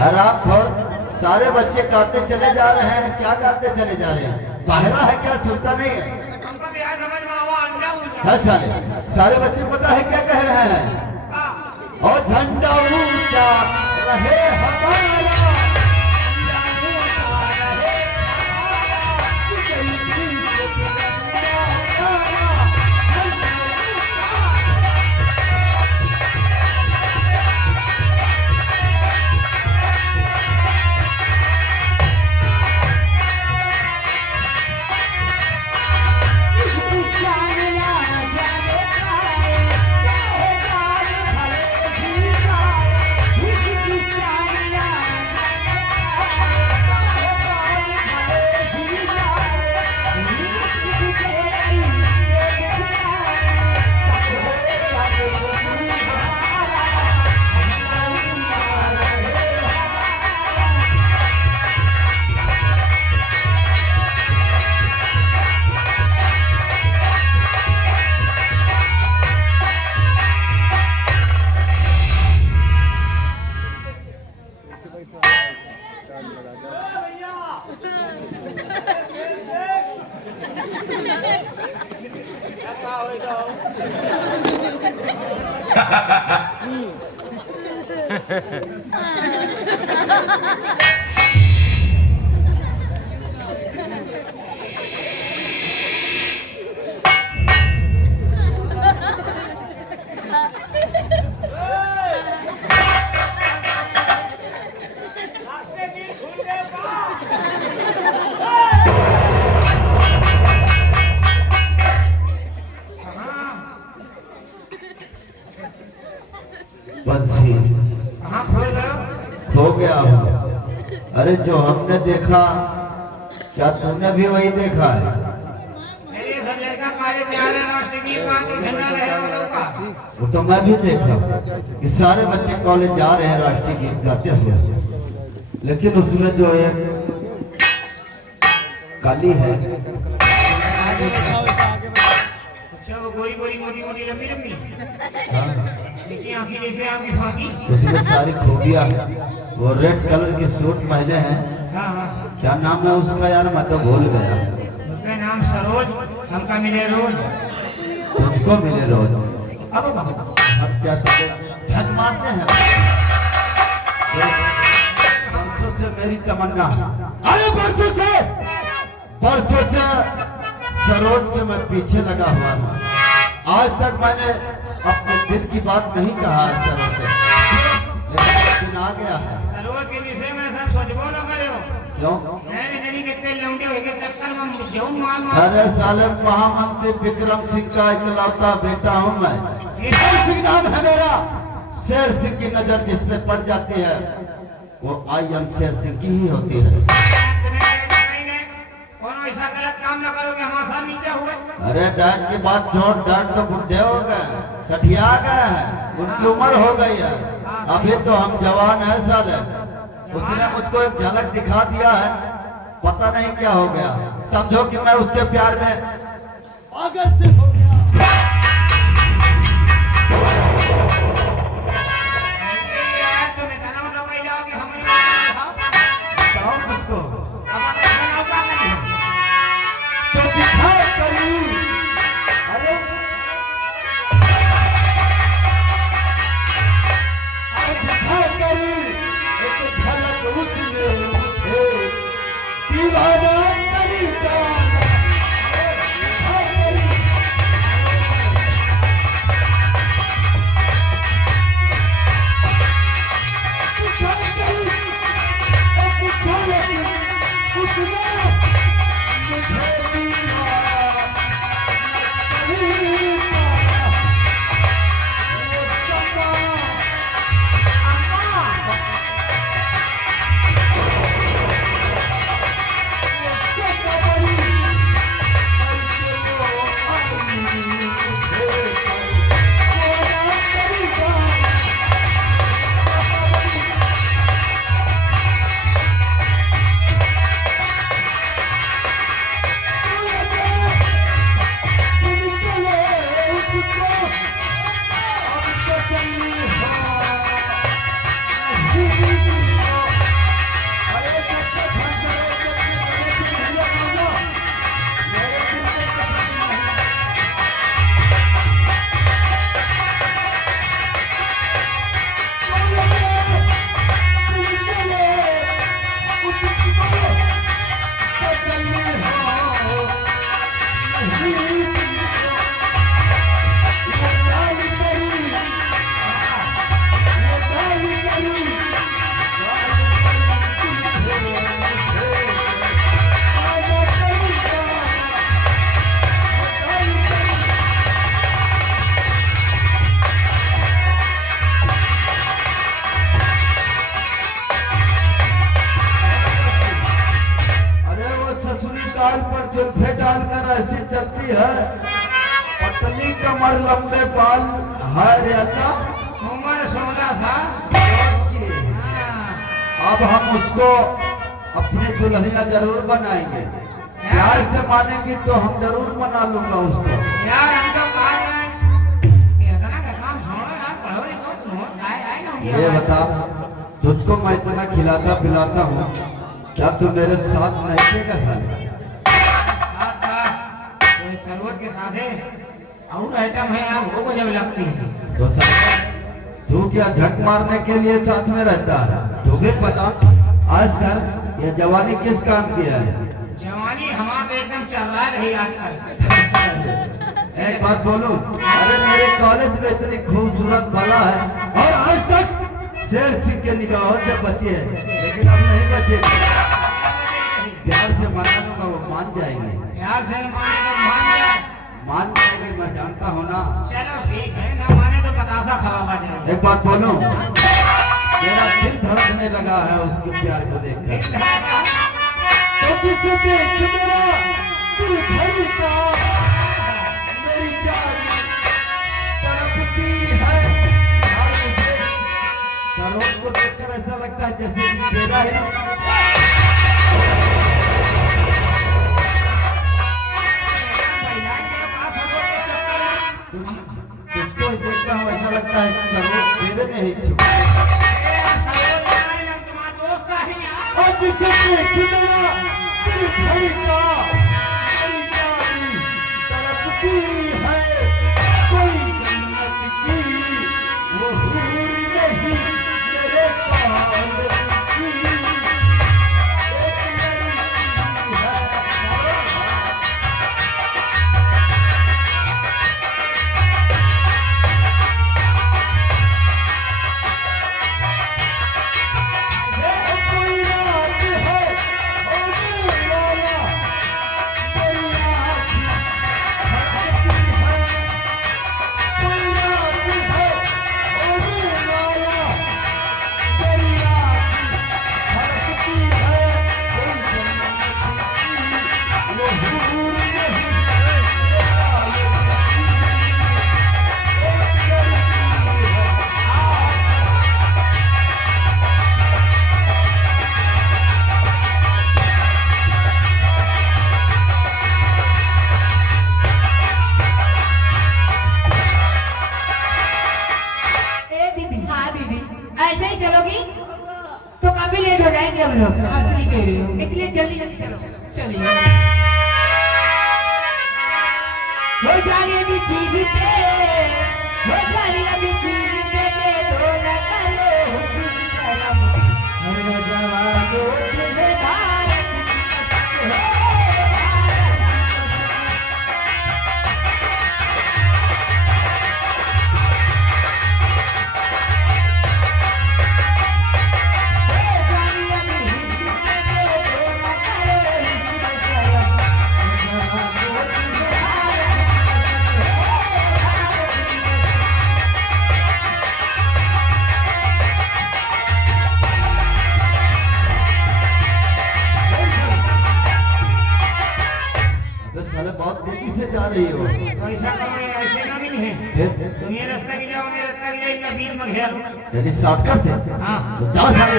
हरामखोर, सारे बच्चे गाते चले जा रहे हैं। क्या गाते चले जा रहे हैं? बाहरा है क्या? सुनता नहीं है? है सारे बच्चे पता है क्या कह रहे हैं? और झंडा ऊंचा रहे हमारा, खो गया हूँ। अरे जो हमने देखा, क्या तुमने भी वही देखा है? वो तो मैं भी देखा कि सारे बच्चे कॉलेज जा रहे हैं राष्ट्रीय गीत गाते हुए, लेकिन उसमें जो एक काली है, उसमें सारी खूबियाँ है। वो रेड कलर की सूट पहने हैं। क्या नाम है उसका यार? मैं तो भूल गया। उसका नाम सरोज, हमका मिले रोज, तुझको मिले रोज। अब क्या सब छत मारते हैं? बरसों से मेरी तमन्ना, अरे बरसों से सरोज के मैं पीछे लगा हुआ हूँ। आज तक मैंने अपने दिल की बात नहीं कहा सरोज से, लेकिन दिन आ गया है। सरोज के विषय में सब सोचबो न करे हो। क्यों? अरे साले महामंत्री विक्रम सिंह का इकलौता बेटा हूँ मैं। शेर सिंह नाम है मेरा। शेर सिंह की नजर जिस पे पड़ जाती है वो IM शेर सिंह की ही होती है। ऐसा गलत काम न करोगे, हमारे साथ नीचे हुए। अरे डैड की बात छोड़, डैड तो बुढ़े हो गए, सठिया गए हैं, उनकी उम्र हो गई है। अभी तो हम जवान हैं साले। उसने मुझको एक झलक दिखा दिया है, पता नहीं क्या हो गया। समझो कि मैं उसके प्यार में पागल से हो गया। कमर लंबे बाल है रेचा। उम्र 16 साल। अब हम उसको अपनी दुल्हनिया जरूर बनाएंगे। प्यार से मानेंगे तो हम जरूर मना लूंगा उसको। यार हम तो कहा है ये इतना का काम छोड़ो यार, पढ़ो लिखो तुम आए ना। ये बता, तुझको मैं इतना खिलाता पिलाता हूँ, क्या तू मेरे साथ नहीं देगा साथ? कोई सरोवर के साथ है और आइटम है यार, वो जब लगती है तो सर तू क्या झक मारने के लिए साथ में रहता है? तू भी बता, आज कर ये जवानी किस काम की है? जवानी हमारे एकदम चल रहा रही आजकल। एक बात बोलूं, अरे मेरे कॉलेज में इतनी खूबसूरत बाला है और आज तक शेर सिंह के निगाहों से बची है, लेकिन अब नहीं बचे। प्यार से माना लूंगा, वो मान जाएंगे। प्यार से माने तो मान जाए। मान जाएंगे, मैं जानता हूँ ना। चलो ठीक है, ना माने तो बतासा खराब आ जाए। एक बात बोलूं, मेरा दिल धड़कने लगा है उसके प्यार को देखकर। क्योंकि मेरा दिल धड़का, मेरी जान तड़पती है और मुझे सरोज को देखकर ऐसा लगता है जैसे तेरा है। तुझको देखता हूँ ऐसा लगता है सरोज तेरे में ही छुपा है। और पीछे देख मेरा दिल धड़का, मेरी जान तड़पती है, कोई जन्नत की वो हूर नहीं मेरे कॉलेज की, एक लड़की है। ऐसे ही चलोगी तो काफी लेट हो जाएंगे हम लोग। असली कह रही हो, इसलिए जल्दी जल्दी चलो। चलिए हो जाने भी चीज पे, हो जाने भी चीज पे के दो न करो हुस्न करम, हर जवानो तुम्हें भारत बहुत तेजी से जा रही हो। ऐसा करो, ऐसे ना नहीं है। तुम ये रास्ता की जाओ, मैं रास्ता की जाएगा, बीच में घेर। यदि शॉर्टकट है हाँ तो जा सारे।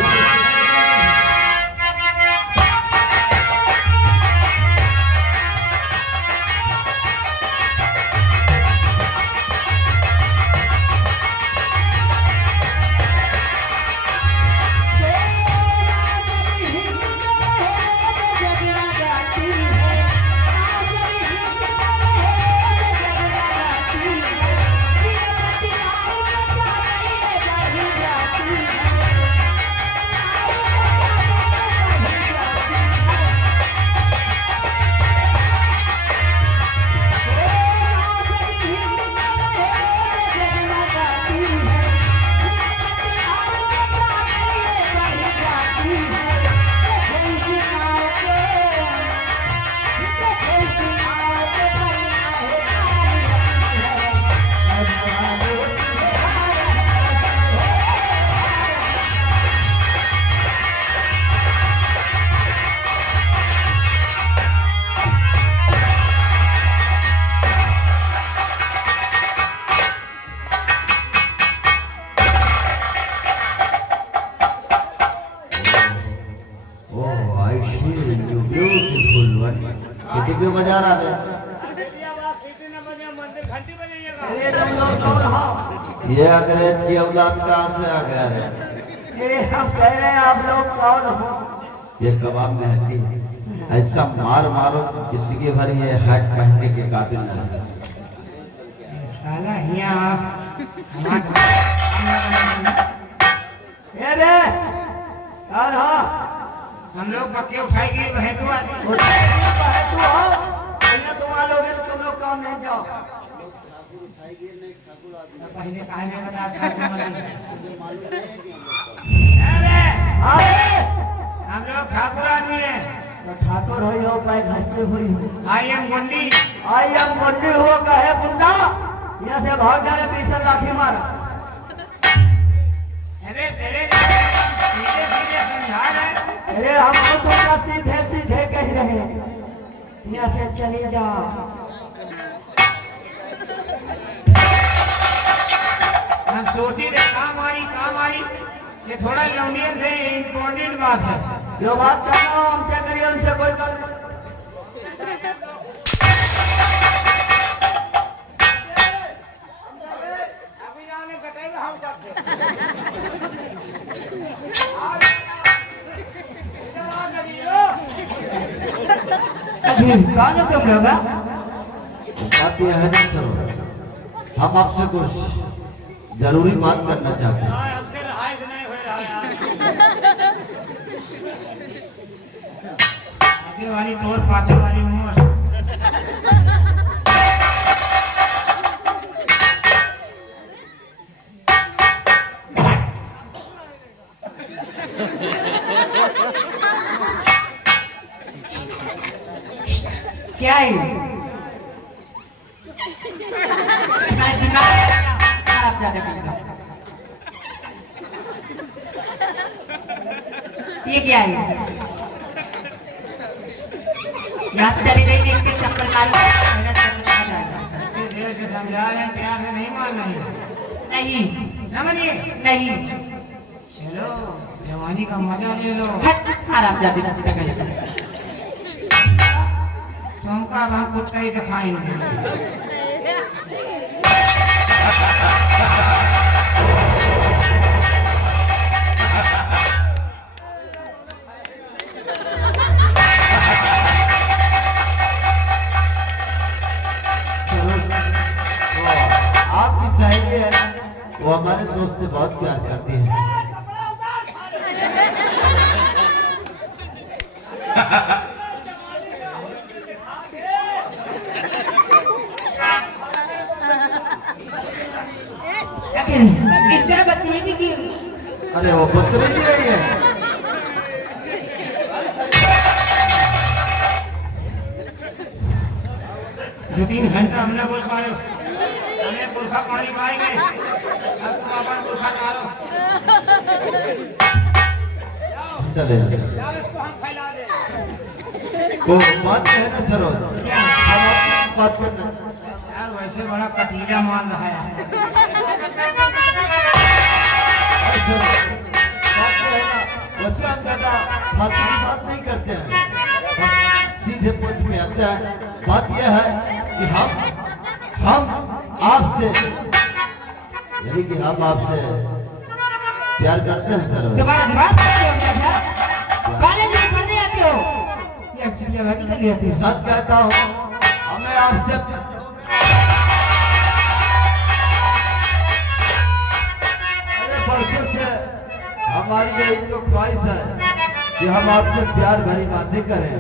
बजा रहा है। अरे तुम लोग कौन हो? ये अंग्रेज की औलाद कहाँ से आ गया है? ये हम कह रहे हैं आप लोग कौन हो? ये कबाब में हड्डी है। ऐसा मार मारो जिंदगी भर ये हैट पहनने के काबिल नहीं। साला यहाँ ये बे कौन हो? हम लोग बच्चे उठाएंगे बहन तो तू हो? पहले तुम आ लोगे तो तुम लोग काम नहीं जाओ। पहले कहा नहीं बता हम लोग ठाकुर आदमी है। तो ठाकुर हो यो पाए घर पे हुई हो। आई एम गुंडी। आई हम मुंडी हो कहे गुंडा यहाँ से भाग जाने पीछे लाठी मारा। अरे तेरे सीधे सीधे समझा रहे। अरे हमको तो सीधे सीधे कह रहे हैं यहाँ से चले जाओ। हम सोची थे काम आई ये थोड़ा लौंडियन से इम्पोर्टेंट बात है। जो बात करना हो हमसे करिए उनसे कोई कर कौन हो तुम लोग? बात यह है ना सर, हम आपसे कुछ जरूरी बात करना चाहते हैं। आगे वाली तोड़ पाछे वाली मोर। क्या है ये क्या है? यहाँ से चली गई देख के चप्पल मारो। धीरे से समझा रहे हैं, प्यार से नहीं मानना है। नहीं न मानिए। नहीं चलो जवानी का मजा ले लो। आराम जाती तुमका वहाँ कुत्ता ही दिखाएंगे। आपकी सहेली है वो हमारे दोस्त से बहुत प्यार करती है। किस तरह बदतमीजी की? अरे वो बदतमीजी रही है। दो तीन घंटा हमने बोल पाए हमें पुरखा पानी पाएंगे। अब तुम अपन पुरखा डालो। चले वो बात है ना सरोज, हम अपनी बात करना। यार वैसे बड़ा कटीला मान रहा है। वैसे हम ज्यादा फालतू की बात नहीं करते हैं, हम सीधे पॉइंट में आते हैं। बात यह है कि हम आपसे यानी कि हम आपसे प्यार करते हैं सर। दोबारा नहीं पढ़ने आते हो? ये सीढ़ियाँ लगी कर लेती है। सच कहता हूँ हमें आपसे बरसों से हमारी यही तो ख्वाहिश है कि हम आपसे प्यार भरी बातें करें।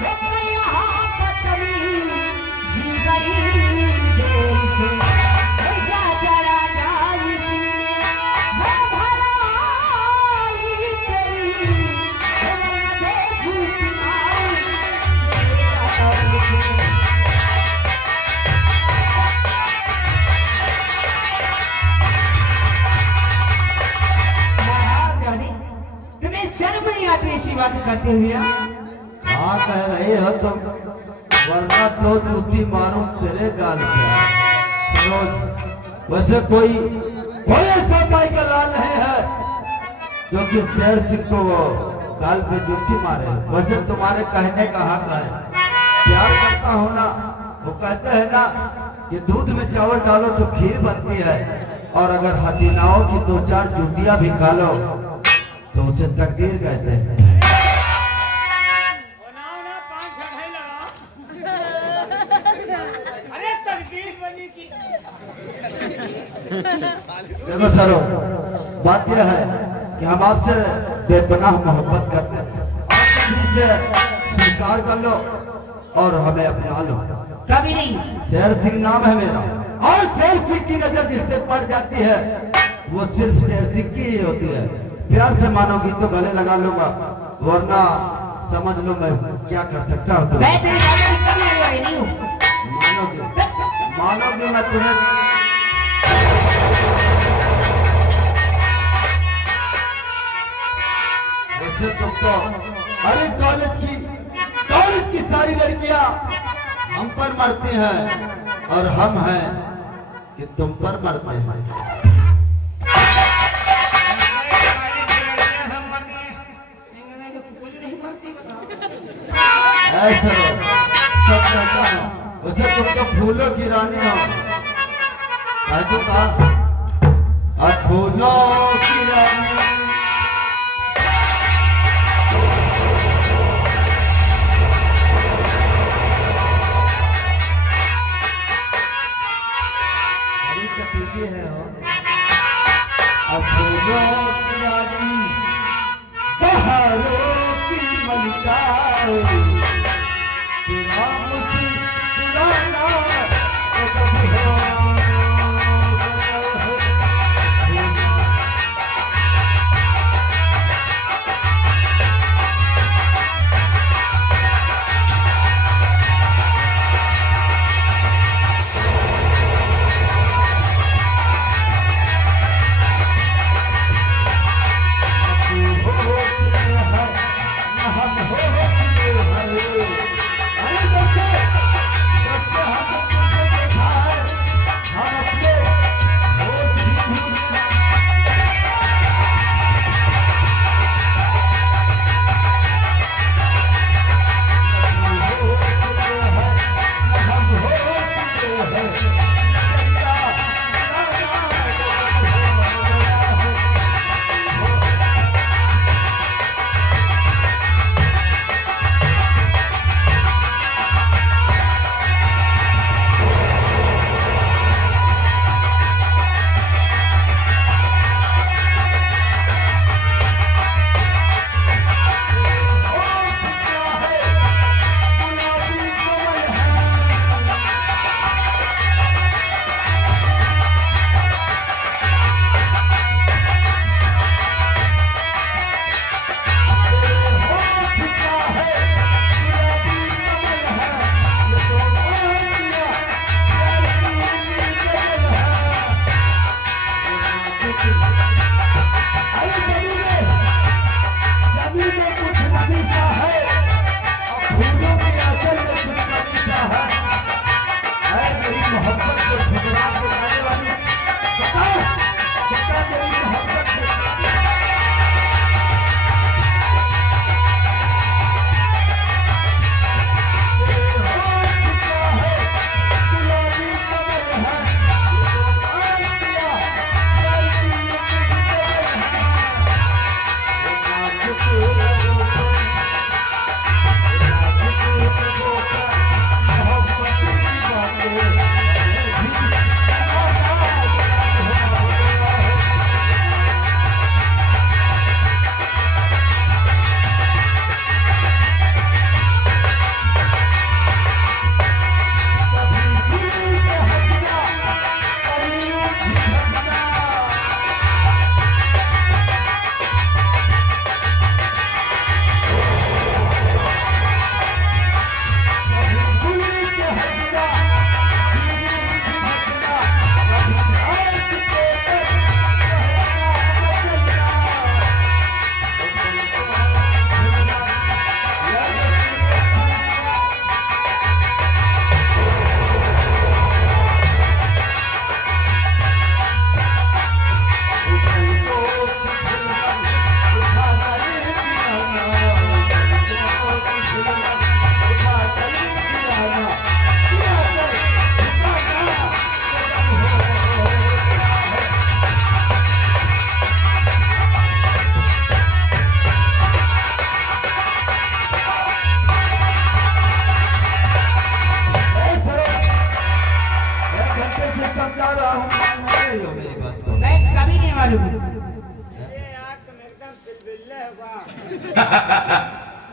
यहाँ पतली जी गई देर से जा जरा जाई सी मैं भलाई तेरी मैं देखी तुम्हें शर्म नहीं आती ऐसी बात करते हुए? हाँ कह रहे हो तुम, वरना तो जूती मारूं तेरे गाल पे। सरोज, वैसे कोई ऐसा भाई का लाल नहीं है जो कि शेर सिंह को वो गाल पे जूती मारे। वैसे तुम्हारे कहने का हक है, प्यार करता हूं ना। वो कहते हैं ना कि दूध में चावल डालो तो खीर बनती है, और अगर हसीनाओं की 2-4 जूतियां भी खा लो तो उसे तकदीर कहते हैं। बनाओ ना 5-6 ढाई लगा। अरे तकदीर बनी की। देखो सरो, बात यह है कि हम आपसे बेपनाह मोहब्बत करते हैं। आप से स्वीकार कर लो और हमें अपना लो। कभी नहीं। शेर सिंह नाम है मेरा, और शेर सिंह की नजर जिस पे पड़ जाती है वो सिर्फ शेर सिंह की ही होती है। प्यार से मानोगी तो गले लगा लूंगा, वरना समझ लो मैं क्या कर सकता हूँ। मैं तेरी बात में करने वाली नहीं हूँ। मानोगी मैं तुम्हें। वैसे तुम तो अरे कॉलेज की सारी लड़कियां हम पर मरती हैं, और हम हैं कि तुम पर मरते हैं। ऐसा सब कहता हूँ, उसे तुम तो फूलों की रानी हो। और फूलों की रानी है हो। अब फूलों की रानी बहारों की मलिका, तेरा मुस्कुराना तो कभी हो।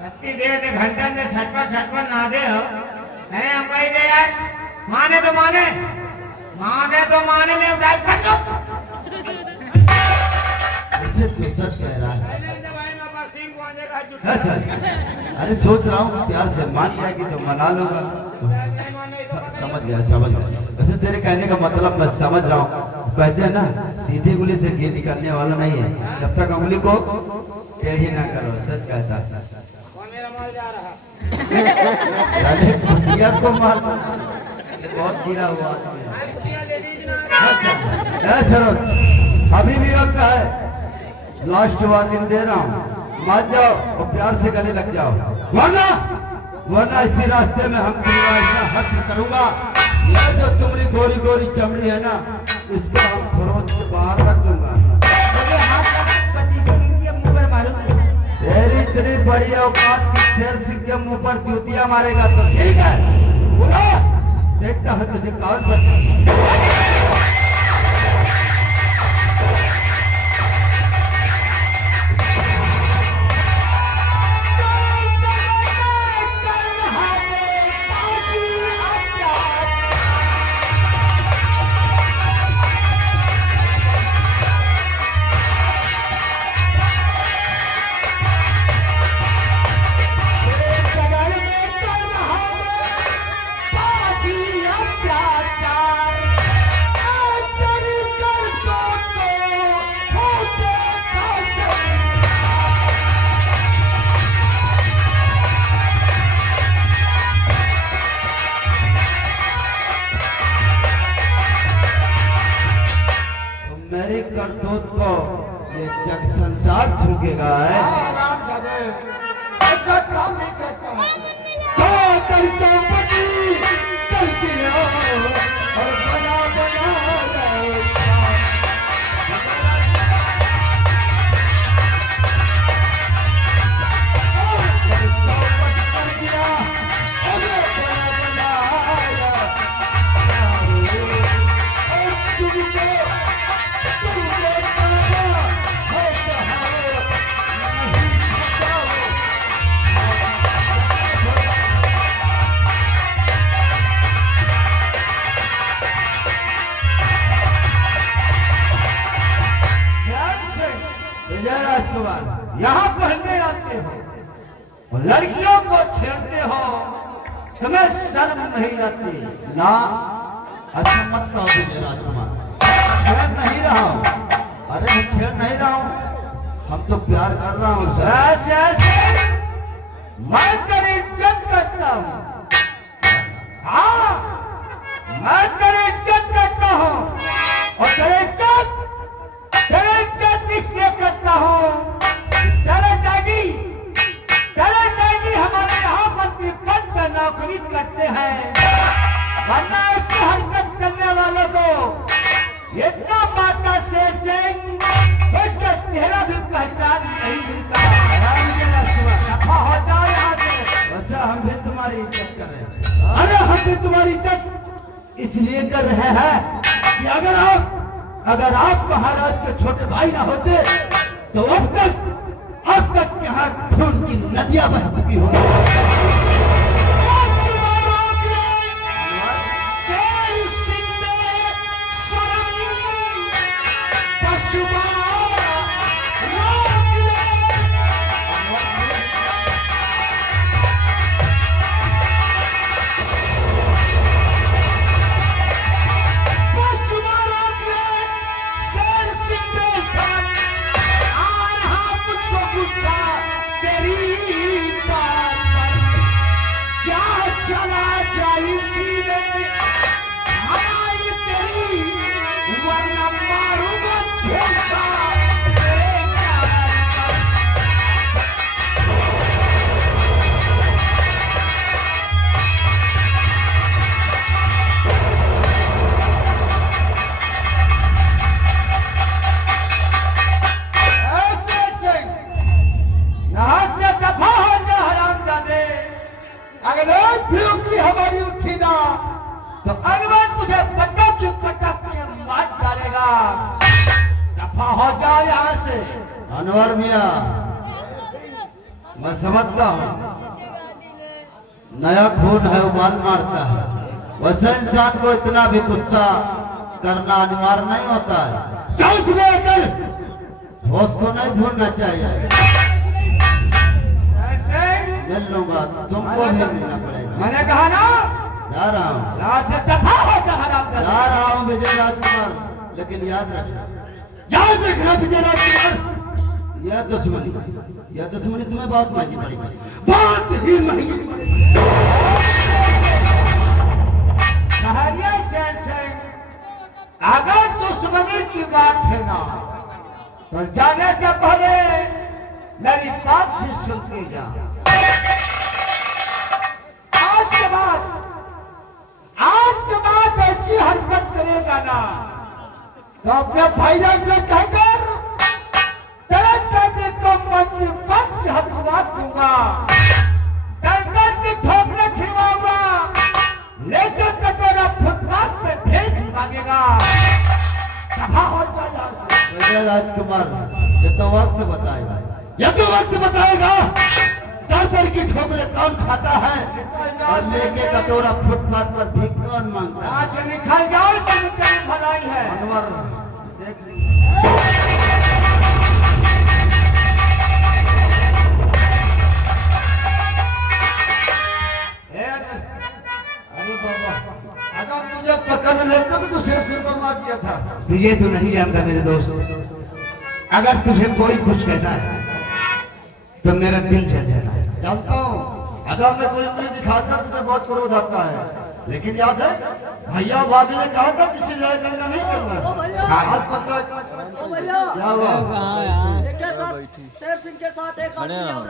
इतनी देर से घंटा से छटपट ना दे हो नहीं हम कही दे यार माने तो माने में डाल कर दो ऐसे तो सच कह रहा है। अच्छा, अरे सोच रहा हूँ प्यार से मान जाएगी तो मना लूंगा। समझ गया। वैसे तेरे कहने का मतलब मैं समझ रहा हूँ। कहते हैं ना सीधी उंगली से घी निकलने वाला नहीं है, जब तक उंगली को टेढ़ी ना करो। सच कहता है। अरे कुटिया को मार बहुत गिरा हुआ है। अभी भी वक्त है, लास्ट वार्निंग दे रहा हूँ, मान जाओ और प्यार से गले लग जाओ, वरना इसी रास्ते में हम तुम्हारा हत्या करूंगा। यह जो तुम्हारी गोरी गोरी चमड़ी है ना, इसको हम थरोट से बाहर रख दूंगा। तेरी इतनी बड़ी औकात की शेर सिंह के मुंह पर जूतियां मारेगा तो ठीक है, बोला देखता है तुझे कौन बचा। मेरी करतूत को ये जग संसार झुकेगा है। ऐसा काम नहीं करता है। करता बड़ी गलतियां और बना राजकुमार यहाँ पढ़ने आते हो, लड़कियों को छेड़ते हो, तुम्हें शर्म नहीं आती ना? अच्छा मत कहो विजय राजकुमार, छेड़ नहीं रहा हूँ। अरे मैं छेड़ नहीं रहा हूँ, हम तो प्यार कर रहा हूँ। मैं तेरी इज्जत करता हूँ। हाँ, मैं तेरी इज्जत करता हूँ और तेरी इज्जत इसलिए करता हूँ। तेरे डैडी हमारे यहाँ मंत्री पद पर नौकरी करते हैं, वरना ऐसी हरकत करने वालों को इतना माता शेर सिंह इसका चेहरा भी पहचान नहीं मिलता। दफा हो जाओ यहाँ से। वैसे हम भी तुम्हारी इज्जत कर रहे हैं। अरे हम भी तुम्हारी इज्जत इसलिए कर रहे हैं कि अगर आप महाराज के छोटे भाई ना होते तो अब तक यहाँ खून की नदियां बह चुकी होंगी। हमारी उठी ना तो अनवर तुझे पटक के मार डालेगा। दफा हो जाओ यहाँ से। अनवर मियाँ, मैं समझता हूँ नया खून है उबाल मारता है, वैसे इंसान को इतना भी गुस्सा करना अनिवार्य नहीं होता है। जाओ तुम्हें अकल। होश को नहीं भूलना चाहिए। मिल लूंगा, तुमको भी मिलना पड़ेगा। मैंने कहा ना जा रहा हूँ, यहाँ से दफा हो जा हरामजादा। जा रहा हूँ विजय राजकुमार, लेकिन याद रखना याद रखना विजय राजकुमार, यह दुश्मनी तुम्हें बहुत महंगी पड़ेगी। बहुत ही महंगी पड़ेगी। कहानियां सैन, अगर दुश्मनी की बात है ना तो जाने से पहले मेरी बात भी सुनते जा। आज के बाद ऐसी हरकत करेगा ना तो अपने भैया से कहकर तेरे कहने को मंदिर पर से हटवा दूंगा, दर्द की ठोकरे खिलवाऊंगा, लेकर कटोरा फुटपाथ पे फेंक मांगेगा। दफा हो जा यहाँ से। विजय राजकुमार, ये तो वक्त बताएगा। यह तो वक्त बताएगा दर की ठोकरे कौन खाता है और लेके कटोरा फुटपाथ पर भी कौन मांगता है। यहाँ से निकल जाओ, इसमें तेरी भलाई है। अनवर देख अरे बाबा, अगर तुझे पकड़ लेते तो शेर को मार दिया था। तुझे तो नहीं जानता मेरे दोस्त, अगर तुझे कोई कुछ कहता है तो मेरा दिल जल जाता है। जानता हूँ, अगर मैं कोई उंगली दिखाता तो बहुत क्रोध आता है, लेकिन याद है भैया भाभी ने कहा था किसी लड़ाई दंगा नहीं करना। आज पता क्या हुआ? शेर सिंह के साथ एक आदमी और